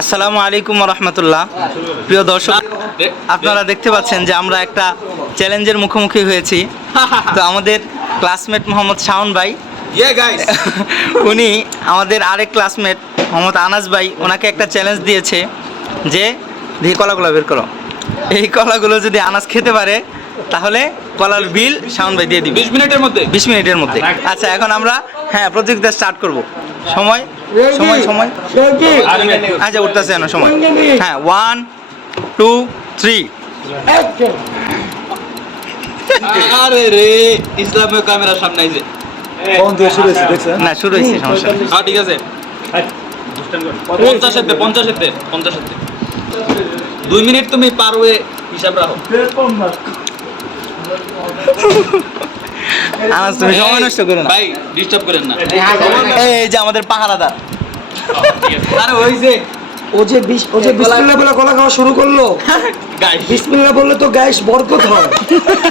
আসসালামু আলাইকুম রহমতুল্লাহ। প্রিয় দর্শক, আপনারা দেখতে পাচ্ছেন যে আমরা একটা চ্যালেঞ্জের মুখোমুখি হয়েছি। তো আমাদের ক্লাসমেট মোহাম্মদ শাওন ভাই, উনি আমাদের আরেক ক্লাসমেট মোহাম্মদ আনাস ভাই, ওনাকে একটা চ্যালেঞ্জ দিয়েছে যে দেখি কলাগুলো বের করো, এই কলাগুলো যদি আনাস খেতে পারে তাহলে কলার বিল শাওন ভাই দিয়ে দিবে 20 মিনিটের মধ্যে। আচ্ছা, এখন আমরা প্রতিযোগিতা স্টার্ট করব। সময় সময় সময় আচ্ছা, উঠতেছে না সময়। 1 2 3। আরে রে, ইসলামের ক্যামেরার সামনে আইছে। না, শুরু হয়েছে, সমস্যা নেই। ঠিক আছে, 50 2 মিনিট তুমি পারবে, হিসাব রাখো। আনাস, তুমি সময় নষ্ট করো না ভাই, ডিস্টার্ব করেন না। এই যে আমাদের পাহারাদার। আরে হইছে, ও যে বিসমিল্লাহ বলে কলা খাওয়া শুরু করলো। গাইস বিসমিল্লাহ বললে তো গ্যাস বরকত হয়।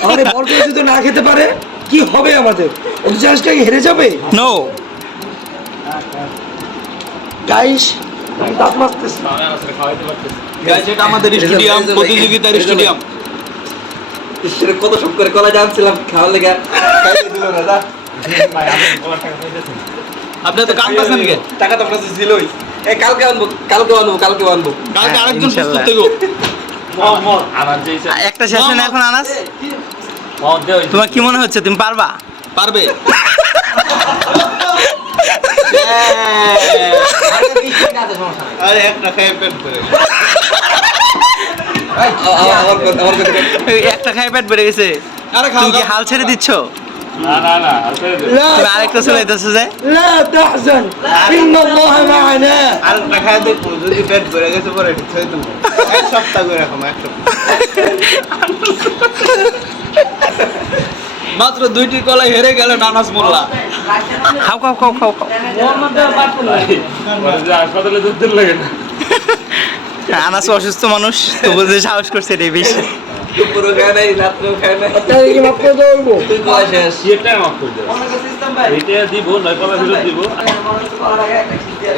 আমাদের বরকত যদি না খেতে পারে কি হবে আমাদের? ও চ্যালেঞ্জটা হেরে যাবে। নো গাইস, দাঁত মারতেছে। গাইস, এটা আমাদের স্টেডিয়াম, প্রতিযোগিতার স্টেডিয়াম। কত সব করে কলা জানছিলাম খাওয়ার লেগে, খাইতে দিল না। যা আপনি তো কাম পাচ্ছেন নাকি? টাকা তো আপনার ছিলই। এই কালকে আনবো। কালকে আরেকজন প্রস্তুত থেকো। একটা সেশন এখন। আনাস, তোমার কি মনে হচ্ছে তুমি পারবা? পারবে। আরে একটা খাই পেট ভরে। একটা খাই পেট বেড়ে গেছে। আরে খাও, তুমি কি খাও। হাল ছেড়ে দিচ্ছ? না তুমি আরেকটা চলাইতেছো যে? লা তাহজান ইন্নাল্লাহা মা'ানা। আর দেখায় দেখো, যদি পেট ভরে গেছে পরে এটা ছেড়ে দেবো। এক সপ্তাহ করে রাখো, এক সপ্তাহ। মাত্র 2টি কলাই হেরে গেলেন আনাস মোল্লা। খাও খাও খাও খাও খাও। হাসপাতালে দুধ দিন লাগে না। আনাস অসুস্থ মানুষ, তবু যে সাহস করছে এটাই বেশি। দুপুরও খায় নাই, রাত্রেও খায় নাই। তাহলে কি মাফ করে দেবো? তুই কলাই শেষ। এটাই মাফ করে দেবো। এটা দিব, নয় কলা ফেরত দিব।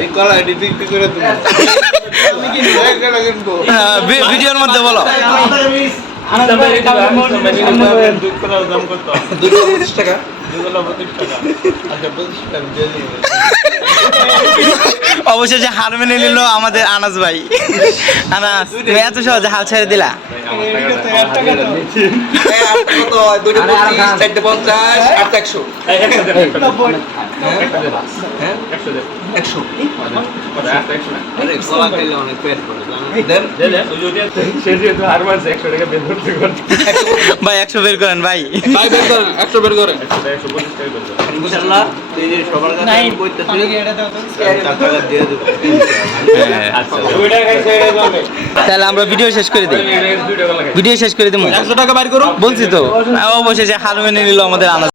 এই কলা এটি বিক্রি করে দেবো। আমি কিনবো, এক কলা কিনবো। ভিডিওর মধ্যে বলো। দুধ কলার দাম কত? 225 টাকা। 225 টাকা। আচ্ছা, 25 টাকা দিয়ে দেবো। অবশেষে হার মেনে নিল আমাদের আনাস ভাই। আনাস, তুমি এত সহজে হাল ছেড়ে দিলা? কত? 225, 450, 800। এই, 100 দেন, 100 দেন। হ্যাঁ? 100 দেন। 100। কত? 100 না? আরে কলা খাইলে অনেক পেট ভরে, দেন। দে, দে, ওই যদি সে যেহেতু হার মানছে, 100 টাকা বের করতে করতে। ভাই 100 বের করেন ভাই। ভাই বের করেন, 100 বের করেন। 125 টাকা বের করতে। ইনশাআল্লাহ তুই যে সবার কাছে আমি কইতেছি, 4 টাকা দিয়ে দেব। আচ্ছা, 2 টাকা খাইছে এটা যাবে। তাহলে আমরা ভিডিও শেষ করে দিই। 2 টাকা লাগে। ভিডিও শেষ করে দিই। 100 টাকা বাইর করো। বলছি তো, অবশেষে হার মেনে নিল আমাদের আনাস।